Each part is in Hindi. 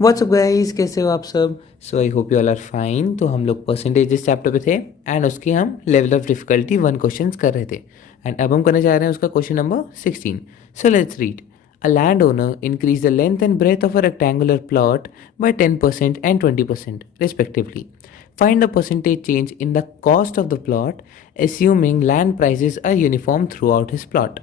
व्हाट्सअप गाइस, कैसे हो आप सब। So I hope you all are fine. तो हम लोग परसेंटेजेस चैप्टर पे थे एंड उसकी हम लेवल ऑफ डिफिकल्टी 1 क्वेश्चंस कर रहे थे एंड अब हम करने जा रहे हैं उसका question number 16। So let's read. A land owner increase the length and breadth of a rectangular plot by 10% and 20% respectively. Find the percentage change in the cost of the plot assuming land prices are uniform throughout his plot.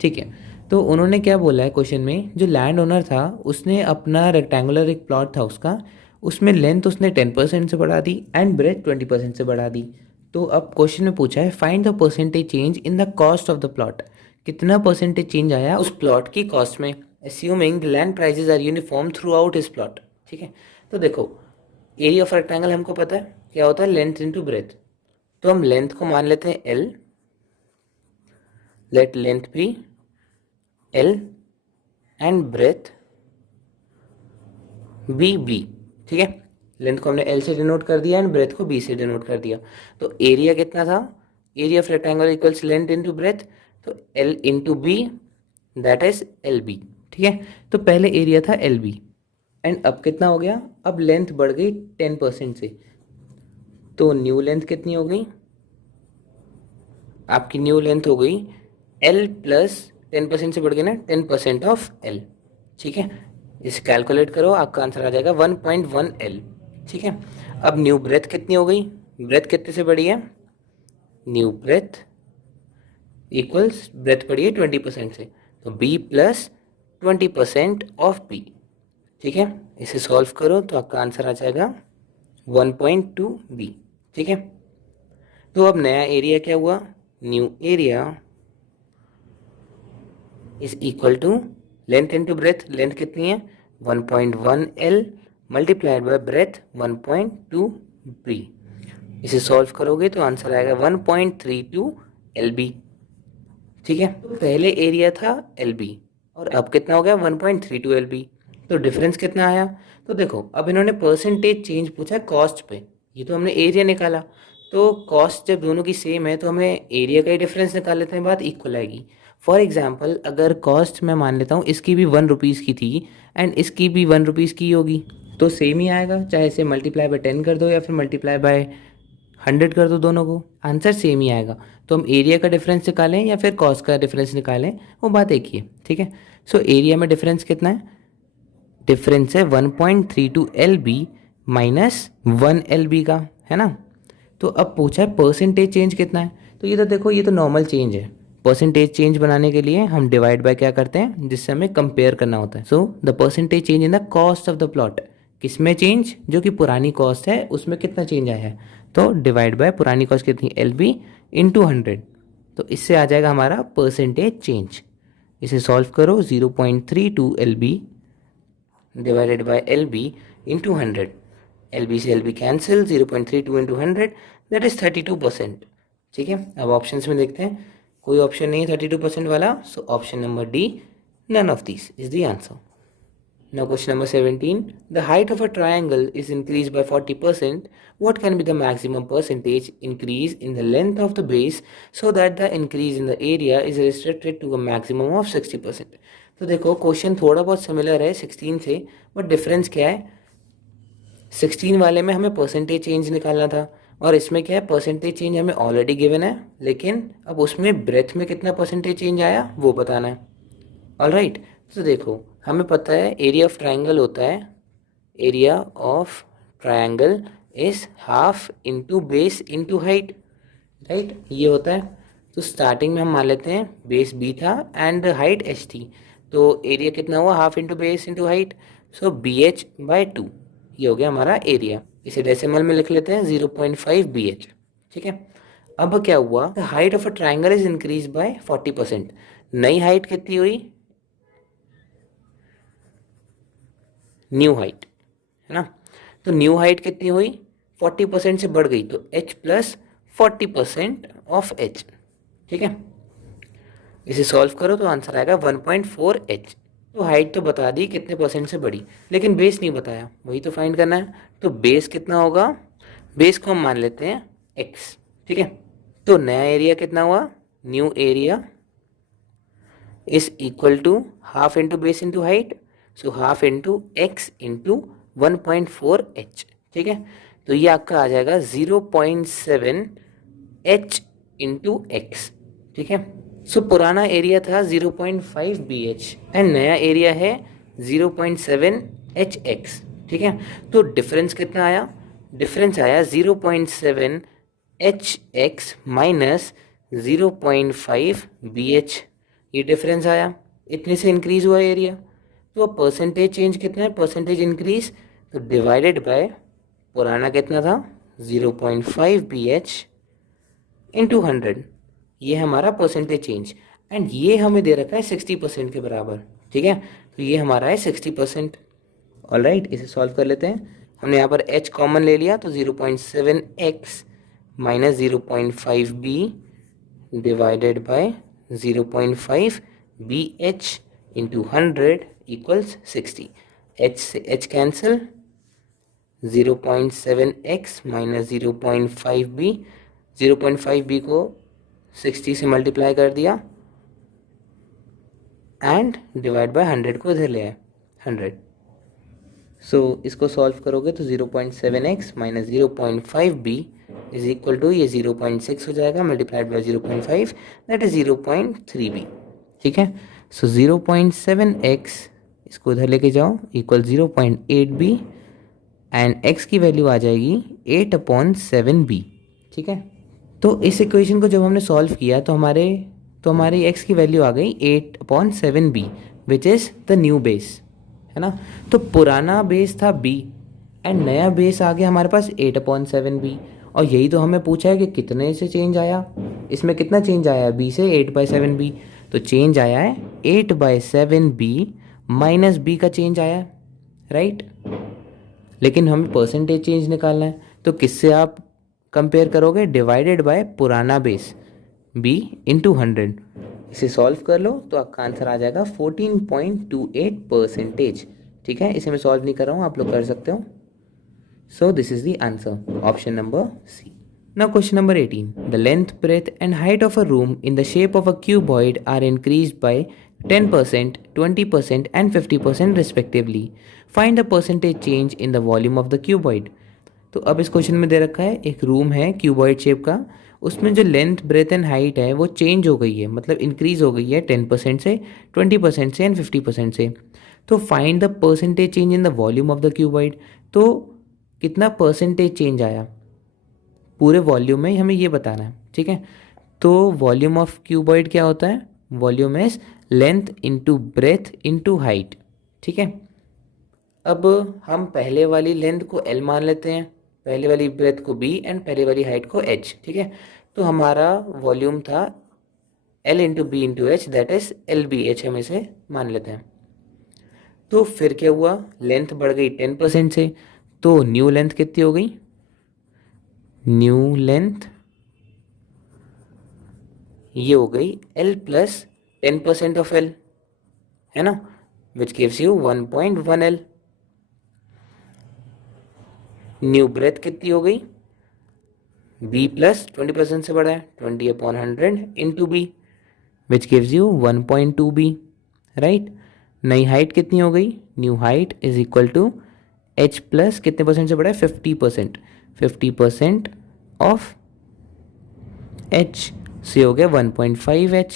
ठीक है, तो उन्होंने क्या बोला है क्वेश्चन में, जो लैंड ओनर था उसने अपना रेक्टेंगुलर एक प्लॉट था उसका, उसमें लेंथ उसने 10% से बढ़ा दी एंड ब्रेथ 20% से बढ़ा दी। तो अब क्वेश्चन में पूछा है find the percentage change in the cost of the plot. कितना परसेंटेज चेंज आया उस प्लॉट की कॉस्ट में, assuming the land prices are uniform throughout his plot. ठीक है, तो देखो एरिया ऑफ रेक्टेंगल हमको पता है क्या होता है, लेंथ इंटू ब्रेथ। तो हम लेंथ को मान लेते हैं एल, लेट लेंथ भी एल एंड ब्रेथ बी। ठीक है, लेंथ को हमने एल से डिनोट कर दिया एंड ब्रेथ को बी से डिनोट कर दिया। तो एरिया कितना था, area of rectangle equals length into breadth, तो l into b that is l b. ठीक है, तो पहले एरिया था एल बी एंड अब कितना हो गया, अब लेंथ बढ़ गई 10% से। तो न्यू लेंथ कितनी हो गई, आपकी न्यू लेंथ हो गई एल प्लस 10% से बढ़ गई ना 10% ऑफ एल। ठीक है, इसे कैलकुलेट करो, आपका आंसर आ जाएगा 1.1 एल। ठीक है, अब न्यू ब्रेथ कितनी हो गई, ब्रेथ कितने से बढ़ी है, न्यू ब्रेथ इक्वल्स ब्रेथ बढ़ी है 20% से, तो बी प्लस 20% ऑफ बी। ठीक है, इसे सॉल्व करो तो आपका आंसर आ जाएगा 1.2 बी। ठीक है, तो अब नया एरिया क्या हुआ, new area is equal to length into breadth, length कितनी है 1.1 L multiplied by breadth 1.2 B. इसे सॉल्व करोगे तो आंसर आएगा 1.32 एल बी। ठीक है, तो पहले एरिया था एल बी और अब कितना हो गया 1.32 एल बी। तो डिफरेंस कितना आया, तो देखो अब इन्होंने परसेंटेज चेंज पूछा कॉस्ट पे, ये तो हमने एरिया निकाला। तो कॉस्ट जब दोनों की सेम है तो हमें एरिया का ही डिफरेंस निकाल लेते हैं, बात इक्वल आएगी। फॉर एग्जाम्पल अगर कॉस्ट मैं मान लेता हूँ इसकी भी 1 रुपीज़ की थी एंड इसकी भी 1 रुपीज़ की होगी, तो सेम ही आएगा, चाहे इसे मल्टीप्लाई बाय 10 कर दो या फिर मल्टीप्लाई बाय 100 कर दो, दोनों को आंसर सेम ही आएगा। तो हम एरिया का डिफरेंस निकालें या फिर कॉस्ट का डिफरेंस निकालें, वो बात एक ही है। ठीक है, सो एरिया में डिफरेंस कितना है, डिफरेंस है 1.32 L B minus 1 L B का, है ना। तो अब पूछा है परसेंटेज चेंज कितना है, तो ये तो देखो ये तो नॉर्मल चेंज है। परसेंटेज चेंज बनाने के लिए हम डिवाइड बाय क्या करते हैं, जिससे हमें कंपेयर करना होता है। So the percentage change in the cost of the plot, किसमें चेंज, जो कि पुरानी कॉस्ट है उसमें कितना चेंज आया है, तो डिवाइड बाय पुरानी कॉस्ट कितनी एल बी इंटू 100। तो इससे आ जाएगा हमारा परसेंटेज चेंज। इसे सॉल्व करो, 0.32 l b divided by l b into 100। L b से l b cancel, 0.32 into 100 that is 32%। ठीक है, अब ऑप्शन में देखते हैं, कोई ऑप्शन नहीं 32% वाला, so option number D, none of this is the answer. Now question number 17. The height of a triangle is increased by 40%. What can be the maximum percentage increase in the length of the base so that the increase in the area is restricted to a maximum of 60%? तो देखो क्वेश्चन थोड़ा बहुत सिमिलर है 16 से, बट डिफरेंस क्या है, 16 वाले में हमें परसेंटेज चेंज निकालना था और इसमें क्या है, परसेंटेज चेंज हमें ऑलरेडी गिवन है, लेकिन अब उसमें ब्रेथ में कितना परसेंटेज चेंज आया वो बताना है। ऑल राइट, तो देखो हमें पता है एरिया ऑफ ट्राइंगल होता है, area of triangle is half into base into height, right, ये होता है। तो स्टार्टिंग में हम मान लेते हैं बेस बी था एंड हाइट एच थी, तो एरिया कितना हुआ, half into base into height, so B H by 2, ये हो गया हमारा एरिया। इसे डेसिमल में लिख लेते हैं 0.5 बी एच। ठीक है, अब क्या हुआ, the height of a triangle is increase by 40%। नई हाइट कितनी हुई, न्यू हाइट, है ना। तो न्यू हाइट कितनी हुई, 40% से बढ़ गई, तो h प्लस 40% ऑफ h। ठीक है, इसे सॉल्व करो तो आंसर आएगा 1.4 h। तो हाइट तो बता दी कितने परसेंट से बढ़ी, लेकिन बेस नहीं बताया, वही तो फाइंड करना है। तो बेस कितना होगा, बेस को हम मान लेते हैं x। ठीक है, तो नया एरिया कितना हुआ, new area is equal to half into base into height, so half into X into 1.4h, ठीक है। तो ये आपका आ जाएगा 0.7 h इंटू एक्स, ठीक है। सो पुराना एरिया था 0.5 BH एंड नया एरिया है 0.7 HX, ठीक है। तो डिफरेंस कितना आया? डिफरेंस आया 0.7 HX माइनस 0.5 BH, ये डिफरेंस आया, इतने से इंक्रीज हुआ एरिया। तो अब परसेंटेज चेंज कितना है? परसेंटेज इंक्रीज, तो डिवाइडेड बाय पुराना कितना था 0.5 BH इंटू 100, ये हमारा परसेंटेज चेंज। एंड ये हमें दे रखा है 60% के बराबर, ठीक है। तो ये हमारा है 60%। ऑलराइट, इसे सॉल्व कर लेते हैं। हमने यहाँ पर h कॉमन ले लिया, तो 0.7x minus 0.5b divided by 0.5 BH into 100 equals 60। h से h cancel, 0.7x minus 0.5b, 0.5b को 60 से मल्टीप्लाई कर दिया एंड डिवाइड बाय 100 को इधर ले आए 100। सो इसको सॉल्व करोगे तो 0.7x minus 0.5b is equal to, ये 0.6 हो जाएगा multiplied by 0.5, that is 0.3b, ठीक है। सो 0.7x इसको इधर लेके जाओ इक्वल 0.8b एंड x की वैल्यू आ जाएगी 8/7b, ठीक है। तो इस इक्वेशन को जब हमने सॉल्व किया तो हमारी x की वैल्यू आ गई 8/7b which is the new base, है ना। तो पुराना बेस था b एंड नया बेस आ गया हमारे पास 8/7b, और यही तो हमें पूछा है कि कितने से चेंज आया, इसमें कितना चेंज आया है b से 8/7b, तो चेंज आया है 8/7b माइनस b का चेंज आया है, राइट। लेकिन हमें परसेंटेज चेंज निकालना है, तो किससे आप कंपेयर करोगे? डिवाइडेड बाय पुराना बेस b इंटू 100। इसे सॉल्व कर लो तो आपका आंसर आ जाएगा 14.28%, ठीक है। इसे मैं सॉल्व नहीं कर रहा हूँ, आप लोग कर सकते हो। So this is the answer, option number C. Now question number 18. The length, breadth and height of a room in the shape of a cuboid are increased by 10%, 20% and 50% respectively. Find the percentage change in the volume of the cuboid. तो अब इस क्वेश्चन में दे रखा है एक रूम है क्यूबॉइड शेप का, उसमें जो लेंथ, ब्रेथ एंड हाइट है वो चेंज हो गई है, मतलब इंक्रीज हो गई है 10% से, 20% से एंड 50% से। तो find the percentage change in the volume of the cuboid. तो कितना परसेंटेज चेंज आया पूरे वॉल्यूम में, हमें ये बताना है, ठीक है। तो वॉल्यूम ऑफ क्यूबॉइड क्या होता है? Volume is length into breath into height, ठीक है। अब हम पहले वाली लेंथ को L मान लेते हैं, पहले वाली ब्रेथ को B एंड पहले वाली हाइट को H, ठीक है। तो हमारा वॉल्यूम था L into B into H, that is LBH, हम इसे मान लेते हैं। तो फिर क्या हुआ? लेंथ बढ़ गई 10% से, तो न्यू लेंथ कितनी हो गई? न्यू लेंथ ये हो गई L प्लस 10% ऑफ L, है ना, which gives you 1.1 L। New breadth कितनी हो गई? B प्लस 20% से बड़ा है, 20/100 into B which gives you 1.2B, right. नई हाइट कितनी हो गई? New height is equal to H plus कितने परसेंट से बड़ा है? 50%, 50% ऑफ H से हो गया 1.5H,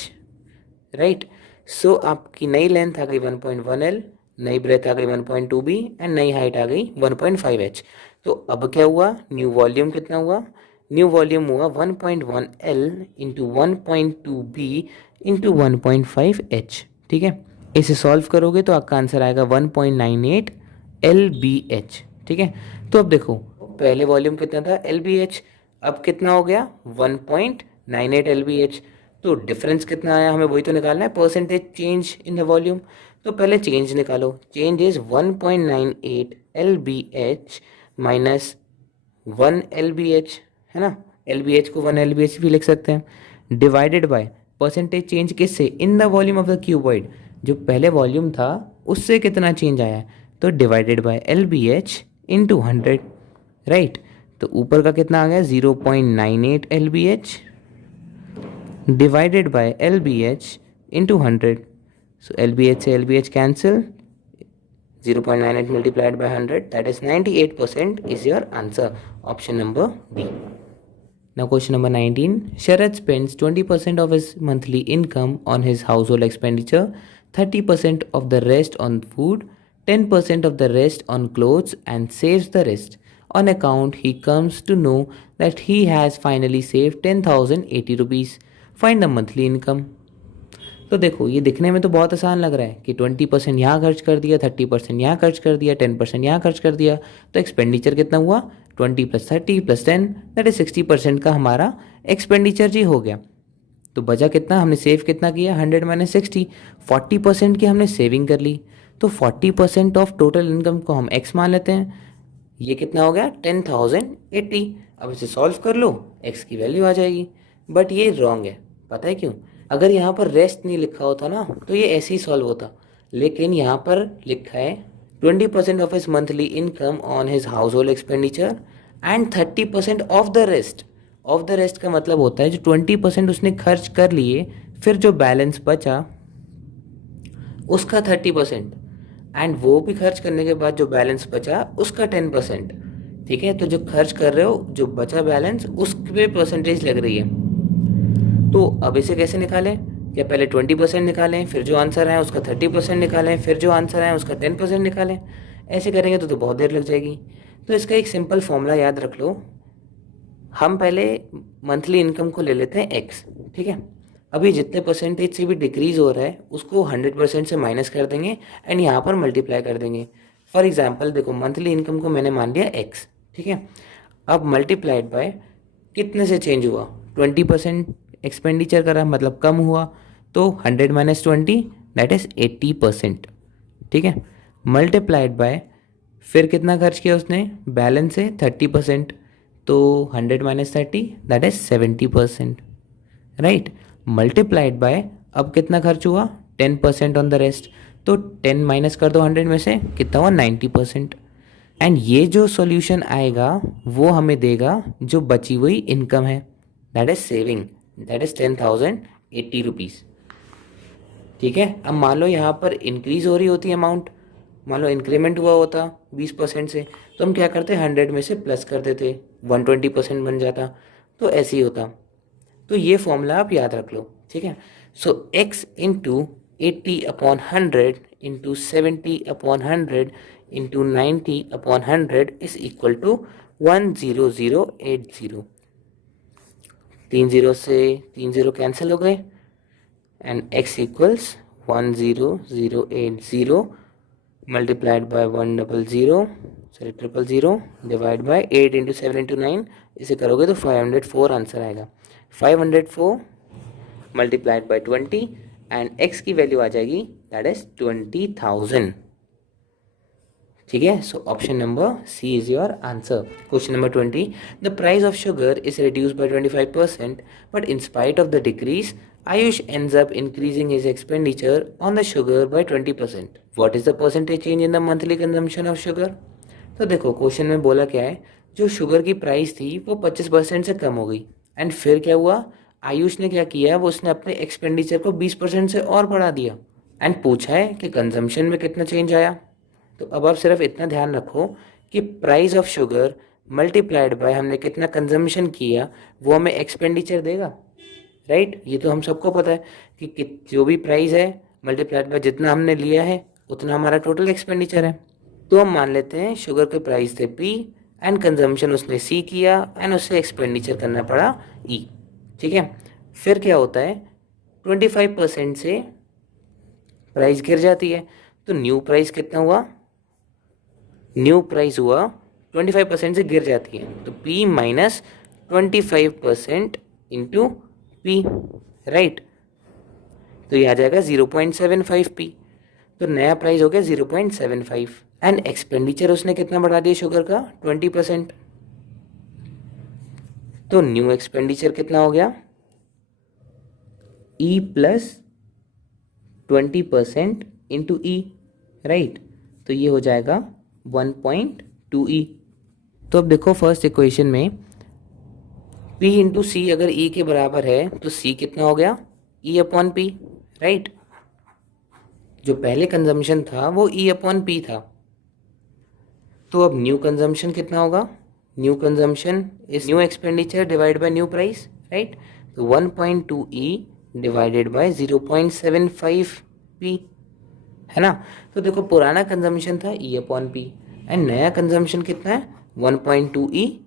राइट। सो आपकी नई लेंथ आ गई 1.1 L, नई ब्रेथ आ गई 1.2B एंड नई हाइट आ गई 1.5H। तो अब क्या हुआ? न्यू वॉल्यूम कितना हुआ? न्यू वॉल्यूम हुआ 1.1 L into 1.2B into 1.5H, ठीक है। इसे सॉल्व करोगे तो आपका आंसर आएगा 1.98 LBH, ठीक है। तो अब देखो पहले वॉल्यूम कितना था? LBH, अब कितना हो गया? 1.98 LBH। तो डिफरेंस कितना आया हमें वही तो निकालना है, percentage change in the volume. तो पहले चेंज निकालो, change is 1.98 LBH minus 1 LBH, है ना। LBH को 1 LBH भी लिख सकते हैं, डिवाइडेड बाय परसेंटेज चेंज किससे? In the volume of the cuboid, जो पहले वॉल्यूम था उससे कितना चेंज आया है, तो divided by LBH into 100, right. तो ऊपर का कितना आ गया? 0.98 LBH divided by LBH into 100। So LBH से LBH cancel, 0.98 multiplied by 100, that is 98% is your answer. Option number D. Now question number 19. Sharad spends 20% of his monthly income on his household expenditure, 30% of the rest on food, 10% of the rest on clothes, and saves the rest. On account, he comes to know that he has finally saved 10,080 rupees. Find the monthly income. तो देखो ये दिखने में तो बहुत आसान लग रहा है कि 20% यहाँ खर्च कर दिया, 30% यहाँ खर्च कर दिया, 10% यहाँ खर्च कर दिया, तो एक्सपेंडिचर कितना हुआ 20 + 30 + 10 दैट इज 60% का हमारा एक्सपेंडिचर जी हो गया। तो बचा कितना, हमने सेव कितना किया 100 - 60, 40% की हमने सेविंग कर ली। तो 40% ऑफ टोटल इनकम को हम एक्स मान लेते हैं। ये कितना हो गया 10,080। अब इसे सॉल्व कर लो, एक्स की वैल्यू आ जाएगी। बट ये रॉन्ग है, पता है क्यों? अगर यहाँ पर रेस्ट नहीं लिखा होता ना तो ये ऐसे ही सॉल्व होता, लेकिन यहाँ पर लिखा है 20% of his monthly income on his house hold expenditure and 30% of the rest. Of the rest का मतलब होता है जो 20% उसने खर्च कर लिए, फिर जो बैलेंस बचा उसका 30%, एंड वो भी खर्च करने के बाद जो बैलेंस बचा उसका 10%। ठीक है, तो जो खर्च कर रहे हो जो बचा बैलेंस उस पे परसेंटेज लग रही है। तो अब इसे कैसे निकालें? या पहले 20% निकालें, फिर जो आंसर है उसका 30% निकालें, फिर जो आंसर है उसका 10% निकालें। ऐसे करेंगे तो बहुत देर लग जाएगी। तो इसका एक सिंपल फॉर्मूला याद रख लो। हम पहले मंथली इनकम को ले लेते हैं एक्स, ठीक है। अभी जितने परसेंटेज से भी डिक्रीज़ हो रहा है उसको 100% से माइनस कर देंगे एंड यहाँ पर मल्टीप्लाई कर देंगे। फॉर एग्जांपल देखो, मंथली इनकम को मैंने मान लिया एक्स, ठीक है। अब मल्टीप्लाइड बाय कितने से चेंज हुआ, 20% एक्सपेंडिचर करा मतलब कम हुआ, तो 100 - 20 दैट इज 80%, ठीक है। मल्टीप्लाइड बाय फिर कितना खर्च किया उसने, बैलेंस से 30%, तो 100 - 30 that is 70%, right. Multiplied by अब कितना खर्च हुआ 10% ऑन द रेस्ट, तो 10 माइनस कर दो 100 में से, कितना हुआ 90%। एंड ये जो सॉल्यूशन आएगा वो हमें देगा जो बची हुई इनकम है, that is saving, that is 10,080 rupees, ठीक है। अब मान लो यहाँ पर इंक्रीज हो रही होती अमाउंट, मान लो इंक्रीमेंट हुआ होता 20% से, तो हम क्या करते 100 में से प्लस कर देते, 120% बन जाता, तो ऐसे ही होता। तो ये फॉर्मूला आप याद रख लो, ठीक है। So x into 80/100 into 70/100 into 90/100 is equal to 10080। 3 0 से 3 0 कैंसिल हो गए and x equals 10080 multiplied by 100 divide by 8 into 7 into 9, इसे करोगे तो 504 आंसर आएगा। 504 मल्टीप्लाइड बाय 20 एंड x की वैल्यू आ जाएगी दैट इज 20,000, ठीक है। So option number C is your answer. Question number 20, the price of sugar is reduced by 25%, but in spite of the decrease Ayush ends up increasing his expenditure on the sugar by 20%. What is the percentage change in the monthly consumption of sugar? तो देखो क्वेश्चन में बोला क्या है, जो शुगर की प्राइस थी वो 25% से कम हो गई, एंड फिर क्या हुआ, आयुष ने क्या किया, वो उसने अपने एक्सपेंडिचर को 20% से और बढ़ा दिया, एंड पूछा है कि कंजम्पशन में कितना चेंज आया। तो अब आप सिर्फ इतना ध्यान रखो कि price of sugar multiplied by हमने कितना कंजम्पशन किया वो हमें एक्सपेंडिचर देगा, राइट। ये तो हम सबको पता है कि जो भी प्राइस है मल्टीप्लाइड बाय जितना हमने लिया है उतना हमारा टोटल एक्सपेंडिचर है। तो हम मान लेते हैं शुगर के प्राइस थे P एंड कंजम्पशन उसने C किया एंड उससे एक्सपेंडिचर करना पड़ा E, ठीक है। फिर क्या होता है 25% से प्राइस गिर जाती है, तो न्यू प्राइस कितना हुआ, न्यू प्राइस हुआ 25% से गिर जाती है, तो P minus 25% into P, right. तो ये आ जाएगा 0.75 P, तो नया प्राइस हो गया 0.75 एंड एक्सपेंडिचर उसने कितना बढ़ा दिया शुगर का 20%, तो न्यू एक्सपेंडिचर कितना हो गया E plus 20% into E, right. तो ये हो जाएगा 1.2E। तो अब देखो फर्स्ट इक्वेशन में P इंटू सी अगर E के बराबर है तो C कितना हो गया E/P, राइट। जो पहले कंजम्पशन था वो ई अपॉन पी था, तो अब न्यू कंजम्पशन कितना होगा, new consumption is new expenditure divide by new price, right. तो 1.2 ई डिवाइडेड बाय 0.75 पी, है ना। तो देखो पुराना कंजम्पशन था ई अपॉन पी एंड नया कंजम्पशन कितना है 1.2 ई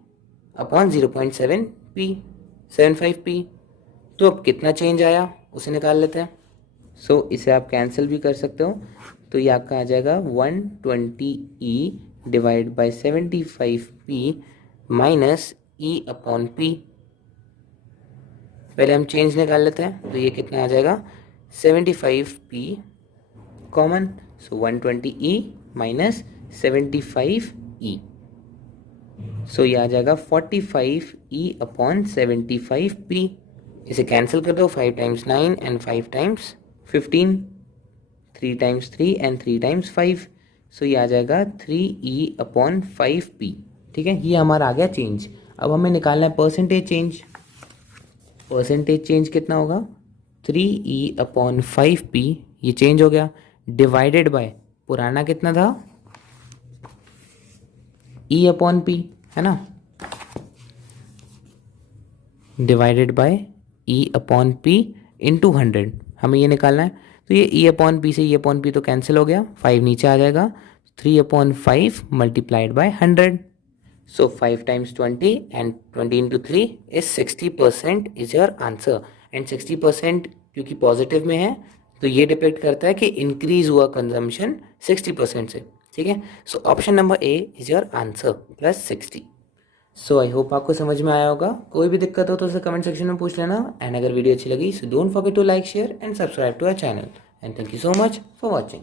अपॉन 0.75 पी। तो अब कितना चेंज आया उसे निकाल लेते हैं। सो इसे आप कैंसिल भी कर सकते हो, तो ये आपका आ जाएगा 120 ई divide by 75 P minus E upon P. पहले हम चेंज निकाल लेते हैं, तो ये कितना आ जाएगा 75 पी कॉमन, सो 120 ई माइनस 75 ई, सो ये आ जाएगा 45 ई अपॉन 75 पी। इसे कैंसिल कर दो, 5 times 9 and 5 times 15, 3 times 3 and 3 times 5, सो ये आ जाएगा 3 अपॉन 5p। ठीक है, ये हमारा आ गया चेंज। अब हमें निकालना है परसेंटेज चेंज। परसेंटेज चेंज कितना होगा 3 अपॉन 5p, ये चेंज हो गया, डिवाइडेड बाय पुराना कितना था e अपॉन p, है ना, divided by e upon p into 100, हमें ये निकालना है। तो ये e अपॉन पी से e अपॉन पी तो कैंसिल हो गया, 5 नीचे आ जाएगा, 3 upon 5 multiplied by 100, so 5 times 20 and 20 into 3 is 60% is your answer. And 60% क्योंकि पॉजिटिव में है तो ये डिपेक्ट करता है कि इंक्रीज हुआ कंजम्पशन 60% से। ठीक है, so option number A is your answer plus 60। So I hope आपको समझ में आया होगा। कोई भी दिक्कत हो तो उसे कमेंट सेक्शन में पूछ लेना। एंड अगर वीडियो अच्छी लगी so don't forget to like share and subscribe to our channel. And thank you so much for watching.